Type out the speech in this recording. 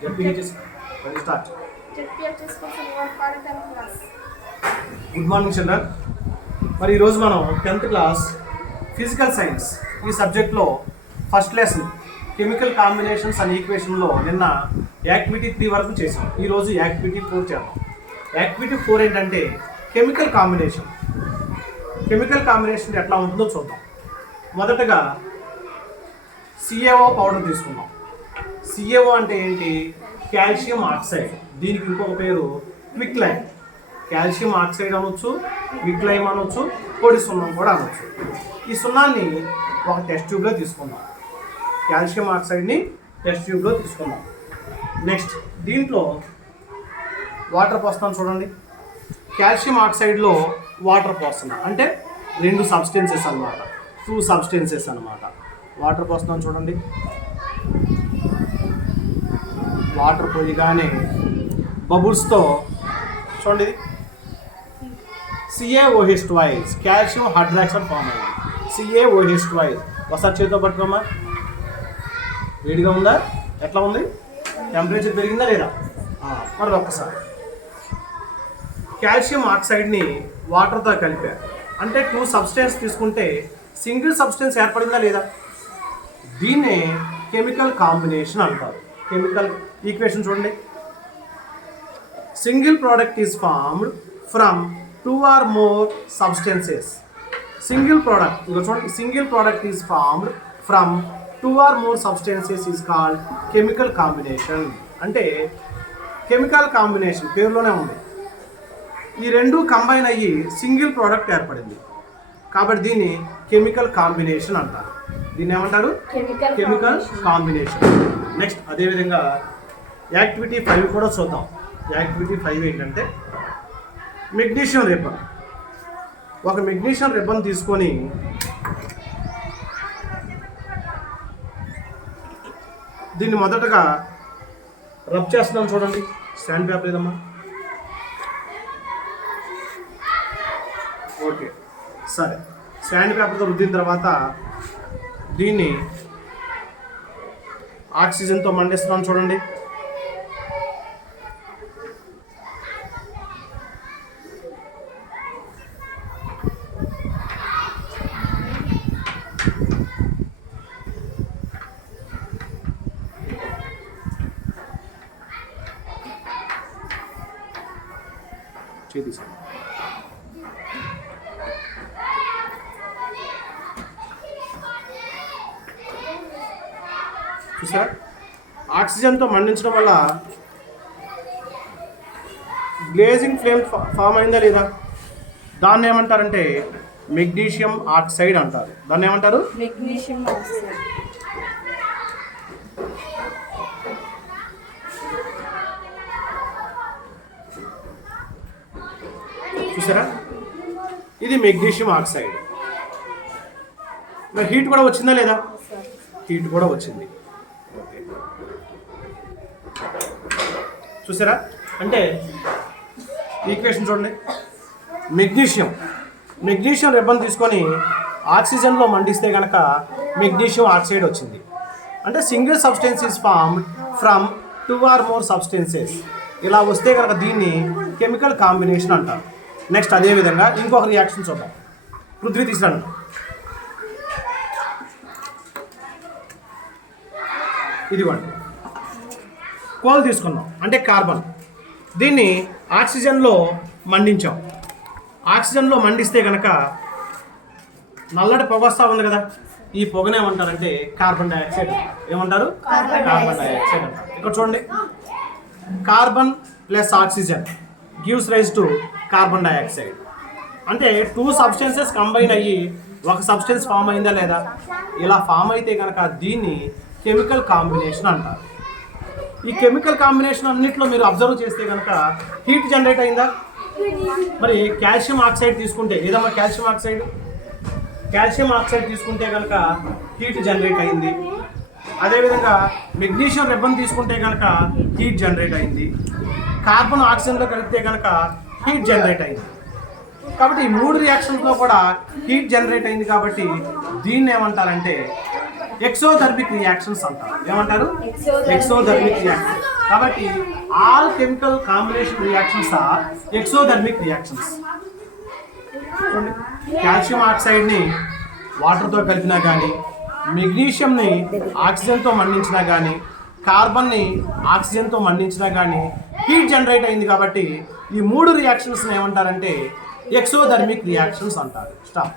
JPHS start. JPHS కోసం your for 10th class. Good morning children. మరి ఈరోజు మనం 10th క్లాస్ ఫిజికల్ సైన్స్ ఈ సబ్జెక్ట్లో first lesson chemical combinations and ఈక్వేషన్లో నిన్న యాక్టివిటీ 3 వరకు చేసాం. ఈరోజు యాక్టివిటీ 4 చేద్దాం. యాక్టివిటీ 4 ఏంటంటే కెమికల్ కాంబినేషన్. కెమికల్ కాంబినేషన్ ఎట్లా ఉంటుందో చూద్దాం. మొదటగా CaO పౌడర్ తీసుకుందాం. CaO అంటే ఏంటి? Calcium oxide. దీనికి ఇంకొక పేరు క్విక్ లైమ్. కాల్షియం ఆక్సైడ్ అనొచ్చు, క్విక్ లైమ్ అనొచ్చు, పొడి సున్నం కూడా అనొచ్చు. ఈ సున్నాన్ని ఒక టెస్ట్ ట్యూబ్లో తీసుకుందాం. కాల్షియం ఆక్సైడ్ని టెస్ట్ ట్యూబ్లో తీసుకుందాం. నెక్స్ట్ దీంట్లో వాటర్ పోస్తాం చూడండి. కాల్షియం ఆక్సైడ్లో వాటర్ పోస్తున్నాం అంటే 2 సబ్స్టెన్సెస్ అన్నమాట, 2 సబ్స్టెన్సెస్ అన్నమాట. వాటర్ పోస్తున్నాం చూడండి. వాటర్ పోయగానే బబుల్స్తో చూడండి CaOH2 కాల్షియం హైడ్రాక్సైడ్ ఫామ్ అయింది. CaOH2 ఒకసారి చేతితో పట్టుకోమా. వేడిగా ఉందా? ఎట్లా ఉంది? టెంపరేచర్ పెరిగిందా లేదా? మరి ఒక్కసారి కాల్షియం ఆక్సైడ్ని వాటర్తో కలిపారు అంటే 2 సబ్స్టెన్స్ తీసుకుంటే సింగిల్ సబ్స్టెన్స్ ఏర్పడిందా లేదా? దీన్నే కెమికల్ కాంబినేషన్ అంటారు. కెమికల్ ఈక్వేషన్ చూడండి. Single product is formed from 2 or more substances. Single product ఇక చూడండి. Single product is formed from 2 or more substances is called chemical combination. అంటే కెమికల్ కాంబినేషన్ పేరులోనే ఉంది. ఈ 2 కంబైన్ అయ్యి సింగిల్ ప్రోడక్ట్ ఏర్పడింది కాబట్టి దీన్ని కెమికల్ కాంబినేషన్ అంటారు. దీన్ని ఏమంటారు? Chemical combination. నెక్స్ట్ అదేవిధంగా యాక్టివిటీ 5 కూడా చూద్దాం. యాక్టివిటీ 5 ఏంటంటే మెగ్నీషియం రిబ్బన్. ఒక మెగ్నీషియం రిబ్బన్ తీసుకొని దీన్ని మొదటగా రబ్ చేస్తున్నాం చూడండి. శాండ్ పేపర్ ఏదమ్మా? ఓకే సరే. శాండ్ పేపర్తో రుద్దిన తర్వాత దీన్ని ఆక్సిజన్తో మండిస్తున్నాం చూడండి. చేసేసాం. చూసారా? ఆక్సిజన్తో మండించడం వల్ల గ్లేజింగ్ ఫ్లేమ్ ఫామ్ అయిందా లేదా? దాన్ని ఏమంటారంటే మెగ్నీషియం ఆక్సైడ్ అంటారు. దాన్ని ఏమంటారు? Magnesium oxide. చూసారా? ఇది మెగ్నీషియం ఆక్సైడ్. మరి హీట్ కూడా వచ్చిందా లేదా? హీట్ కూడా వచ్చింది. ఓకే చూసారా? అంటే ఈక్వేషన్ చూడండి. మెగ్నీషియం రిబ్బన్ తీసుకొని ఆక్సిజన్లో మండిస్తే కనుక మెగ్నీషియం ఆక్సైడ్ వచ్చింది. అంటే single substance is formed from 2 or more substances. ఇలా వస్తే కనుక దీన్ని కెమికల్ కాంబినేషన్ అంటారు. నెక్స్ట్ అదేవిధంగా ఇంకొక రియాక్షన్ చూద్దాం. పృథ్వీ తీసుకురండి. ఇదిగోండి కోల్ తీసుకున్నాం అంటే కార్బన్. దీన్ని ఆక్సిజన్లో మండించాం. ఆక్సిజన్లో మండిస్తే కనుక నల్లటి పొగ వస్తూ ఉంది కదా, ఈ పొగనే ఏమంటారంటే కార్బన్ డైఆక్సైడ్. ఏమంటారు? కార్బన్ డైఆక్సైడ్ అంటారు. ఇక్కడ చూడండి. Carbon plus oxygen gives rise to carbon dioxide. అంటే 2 సబ్స్టెన్సెస్ కంబైన్ అయ్యి ఒక సబ్స్టెన్స్ ఫామ్ అయిందా లేదా? ఇలా ఫామ్ అయితే కనుక దీన్ని కెమికల్ కాంబినేషన్ అంటారు. ఈ కెమికల్ కాంబినేషన్ అన్నింటిలో మీరు అబ్జర్వ్ చేస్తే కనుక హీట్ జనరేట్ అయిందా? మరి కాల్షియం ఆక్సైడ్ తీసుకుంటే ఏదమ్మా? కాల్షియం ఆక్సైడ్ తీసుకుంటే కనుక హీట్ జనరేట్ అయింది. అదేవిధంగా మెగ్నీషియం రిబ్బన్ తీసుకుంటే కనుక హీట్ జనరేట్ అయింది. కార్బన్ ఆక్సిజన్లో కలిపితే కనుక హీట్ జనరేట్ అయింది. కాబట్టి ఈ 3 రియాక్షన్స్లో కూడా హీట్ జనరేట్ అయింది కాబట్టి దీన్ని ఏమంటారంటే ఎక్సోథర్మిక్ రియాక్షన్స్ అంటారు. ఏమంటారు? Exothermic reaction. కాబట్టి all chemical combination reactions are exothermic reactions. Calcium ఆక్సైడ్ని వాటర్తో కలిపినా కానీ, మెగ్నీషియంని ఆక్సిజన్తో మండించినా కానీ, కార్బన్ని ఆక్సిజన్తో మండించినా కానీ హీట్ జనరేట్ అయింది. కాబట్టి ఈ 3 రియాక్షన్స్ని ఏమంటారంటే ఎక్సోథర్మిక్ రియాక్షన్స్ అంటారు. స్టాప్.